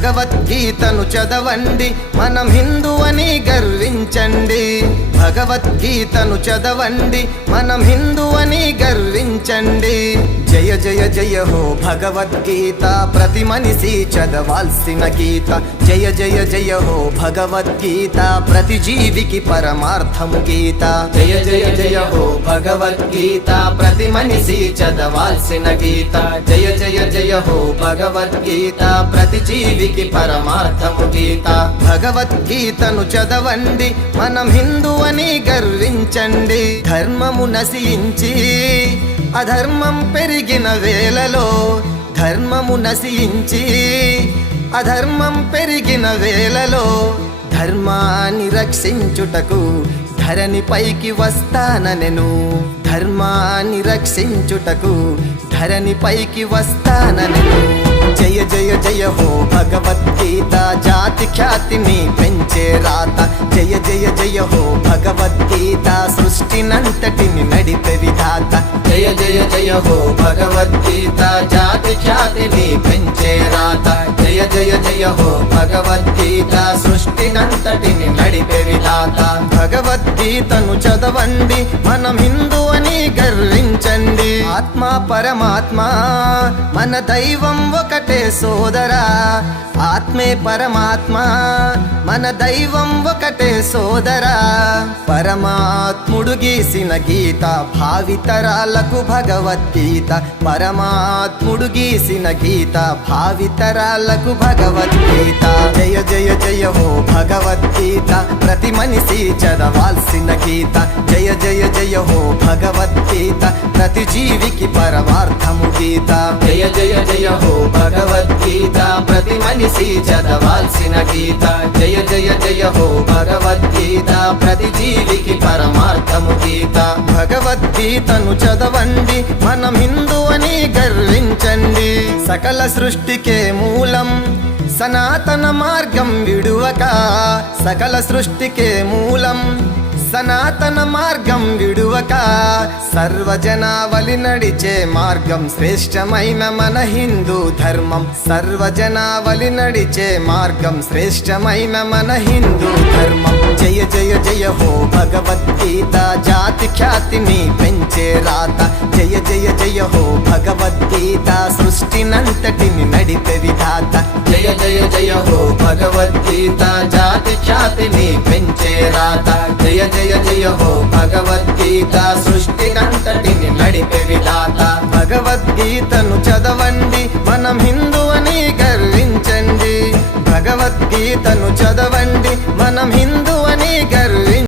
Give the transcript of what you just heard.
భగవద్గీతను చదవండి, మనం హిందూ అని గర్వించండి. భగవద్గీతను చదవండి, మనం హిందూ అని గర్వించండి. జయ జయ జయ హో భగవద్గీత, ప్రతి మనిషి చదవాల్సిన గీత. జయ జయ జయ హో భగవద్గీత, ప్రతి జీవికి పరమార్థము గీత. జయ జయ జయ హో భగవద్గీత, ప్రతి మనిషి చదవాల్సిన గీత. జయ జయ జయ హో భగవద్గీత, ప్రతి జీవికి పరమార్థము గీత. భగవద్గీతను చదవండి, మనం హిందూ అని గర్వించండి. ధర్మము నశించి అధర్మం పెరిగిన వేళలో, ధర్మము నశించి అధర్మం పెరిగిన వేళలో, ధర్మాన్ని రక్షించుటకు ధరణి పైకి వస్తాననెను. ధర్మాన్ని రక్షించుటకు ధరణి పైకి వస్తాననెను. జయ జయ జయ హో భగవద్గీత, జాతి ఖ్యాతిని పెంచే రాత. జయ జయ జయ హో భగవద్గీత, సృష్టినంతటిని నడిపే విధాత. జయ జయ జయ హో భగవద్గీత, జాతి ఖ్యాతిని పెంచే రాత. జయ జయ జయ హో భగవద్గీత, సృష్టినంతటిని నడిపే విధాత. భగవద్గీతను చదవండి, మనం హిందూ అని గర్వించండి. ఆత్మ పరమాత్మ మన దైవం ఒకటే సోదరా. ఆత్మే పరమాత్మ మన దైవం ఒకటే సోదరా. పరమాత్ముడు గీసిన గీత, భావితరాలకు భగవద్గీత. పరమాత్ముడు గీసిన గీత, భావితరాలకు భగవద్గీత. జయ జయ జయ హో భగవద్గీత, ప్రతి మనిషి చదవాల్సిన గీత. జయ జయ జయ హో భగవద్గీత, ప్రతి జీవికి పరమార్థము గీత. జయ జయ జయ హో భగవద్గీత, ప్రతి మనిషి చదవాల్సిన గీత. జయ జయ జయ హో భగవద్గీత, ప్రతి జీవికి పరమార్థము గీత. భగవద్గీతను చదవండి, మనం హిందూ అని గర్వించండి. సకల సృష్టికే మూలం సనాతన మార్గం విడువక. సకల సృష్టికే మూలం సనాతన మార్గం విడువక. సర్వజనావళి నడిచే మార్గం శ్రేష్టమైన మన హిందూ ధర్మం. సర్వజనావళి నడిచే మార్గం శ్రేష్టమైన మన హిందూ ధర్మం. జయ జయ జయ హో భగవద్గీత, జాతి ఖ్యాతిని పెంచే రాత. జయ జయ జయ హో భగవద్గీత, సృష్టినంతటిని నడిపే విధాత. జయ జయ జయ హో భగవద్గీత, జాతి ఖ్యాతిని పెంచే రాత. జయ జయ జయ హో భగవద్గీత, సృష్టినంతటిని నడిపే విధాత. భగవద్గీతను చదవండి, మనం హిందూ అని గర్వించండి. భగవద్గీతను చదవండి, మనం హిందూ